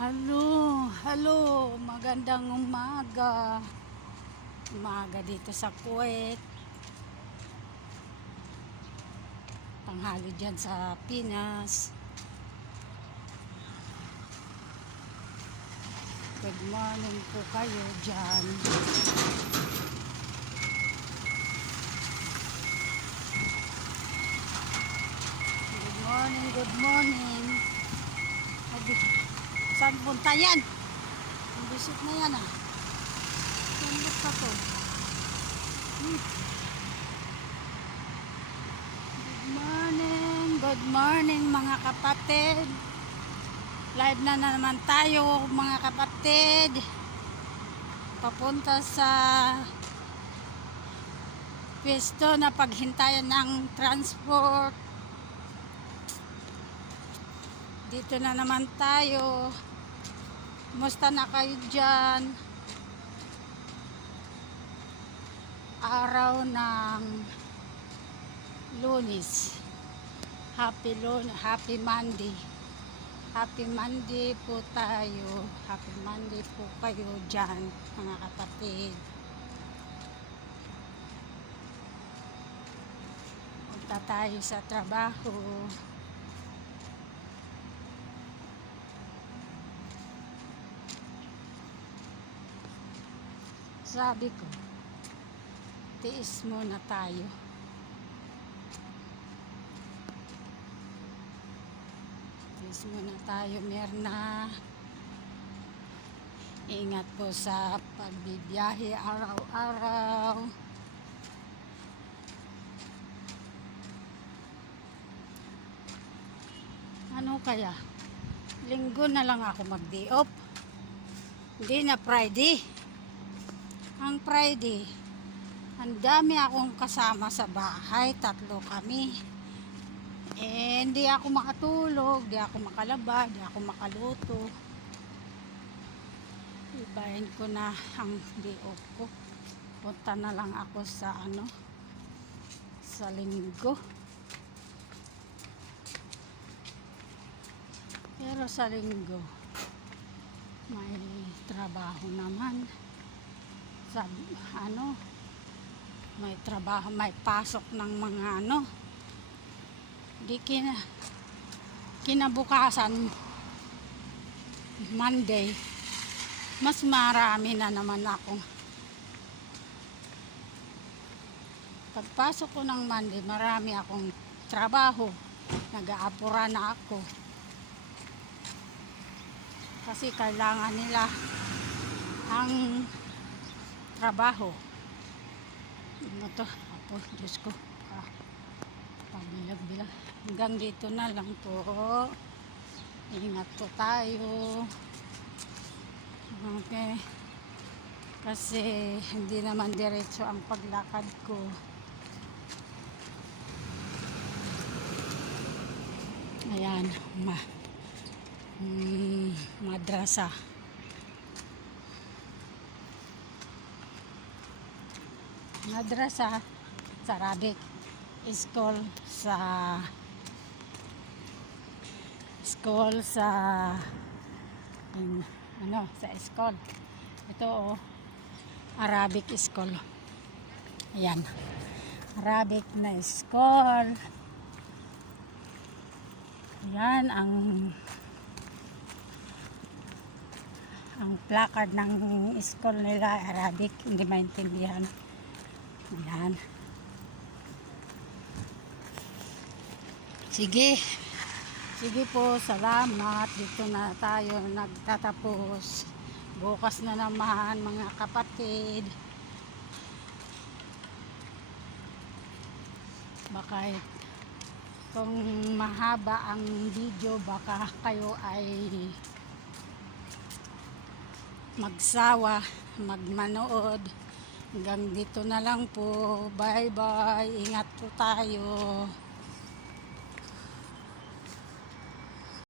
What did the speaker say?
Hello, magandang umaga. Umaga dito sa Kuwait. Tanghali dyan sa Pinas. Good morning po kayo dyan. Good morning. Saan punta yan? Ang visit na yan ah. Saan pa to? Good morning mga kapatid. Live na naman tayo mga kapatid. Papunta sa pwesto na paghintayan ng transport. Dito na naman tayo. Kumusta na kayo dyan? Araw ng Lunes. Happy Monday. Happy Monday po tayo. Happy Monday po kayo dyan, mga kapatid. Punta tayo sa trabaho. Sabi ko, tiis muna tayo. Tiis muna tayo, Mirna. Ingat po sa pagbibiyahe araw-araw. Ano kaya? Linggo na lang ako mag-day off. Hindi na Friday. Ang Friday, ang dami akong kasama sa bahay, 3 kami. Eh, hindi ako makatulog, hindi ako makalaba, hindi ako makaluto. Ibahin ko na ang day off ko. Punta na lang ako sa sa linggo. Pero sa linggo, may trabaho naman. Sabi, may trabaho, may pasok ng mga di kinabukasan Monday, mas marami na naman ako. Pagpasok ko ng Monday, marami akong trabaho. Nag-aapura na ako. Kasi kailangan nila ang trabaho. Ano to? Apo, Diyos ko. Pabilag-bilag. Hanggang dito na lang po. Ingat po tayo. Okay. Kasi hindi naman diretso ang paglakad ko. Ayan. Madrasa. Madrasa sa Arabic, school sa school. Ito Arabic school. Ayan. Arabic na school. Ayan ang placard ng school nila, Arabic, hindi maintindihan. Ayan. Sige po, salamat. Dito na tayo nagtatapos. Bukas na naman mga kapatid. Baka kung mahaba ang video, baka kayo ay magsawa magmanood. Hanggang dito na lang po. Bye bye. Ingat po tayo.